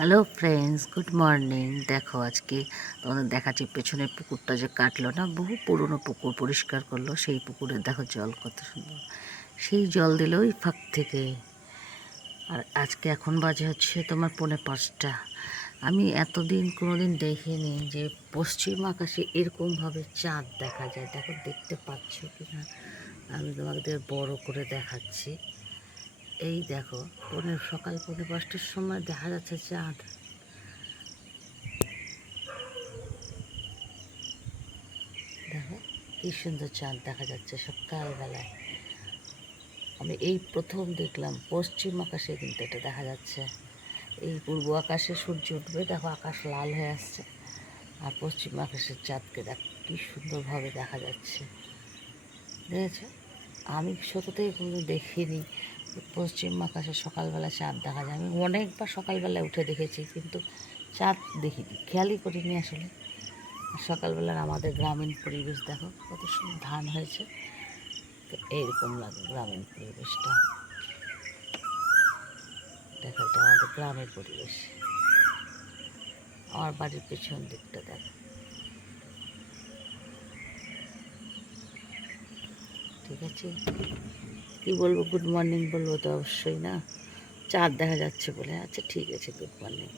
Hello friends, good morning. দেখো আজকে তোমাদের দেখাচ্ছি পেছনের পুকুরটা যে কাটলো না, বহু পুরনো পুকুর পরিষ্কার করলো। সেই পুকুরে দেখো জল কত সুন্দর, সেই জল দিল ওই ফাঁক থেকে। আর আজকে এখন বাজে হচ্ছে তোমার 4:45। আমি এতদিন কোনোদিন দেখিনি যে পশ্চিম আকাশে এরকমভাবে চাঁদ দেখা যায়। দেখো, দেখতে পাচ্ছ কি না আমি তোমাদের বড় করে দেখাচ্ছি। এই দেখো, সকাল 5:45টার সময় দেখা যাচ্ছে চাঁদ। দেখো কি সুন্দর চাঁদ দেখা যাচ্ছে সকালবেলায়। আমি এই প্রথম দেখলাম পশ্চিম আকাশে কিন্তু এটা দেখা যাচ্ছে। এই পূর্ব আকাশে সূর্য উঠবে, দেখো আকাশ লাল হয়ে আসছে, আর পশ্চিম আকাশের চাঁদকে দেখ কি সুন্দরভাবে দেখা যাচ্ছে। দেখেছ, আমি সততেই কোনো দেখিনি পশ্চিম আকাশে সকালবেলা চাঁদ দেখা যায়। আমি অনেকবার সকালবেলায় উঠে দেখেছি, কিন্তু চাঁদ দেখিনি, খেয়ালই করিনি আসলে। সকালবেলার আমাদের গ্রামীণ পরিবেশ দেখো কত সুন্দর, ধান হয়েছে, তো এইরকম লাগে গ্রামীণ পরিবেশটা। দেখো, এটা আমাদের গ্রামের পরিবেশ। আমার বাড়ির পেছন দিকটা দেখো, ঠিক আছে। কি বলবো, গুড মর্নিং বলবো তো অবশ্যই না, চাঁদ দেখা যাচ্ছে বলে। আচ্ছা ঠিক আছে, গুড মর্নিং।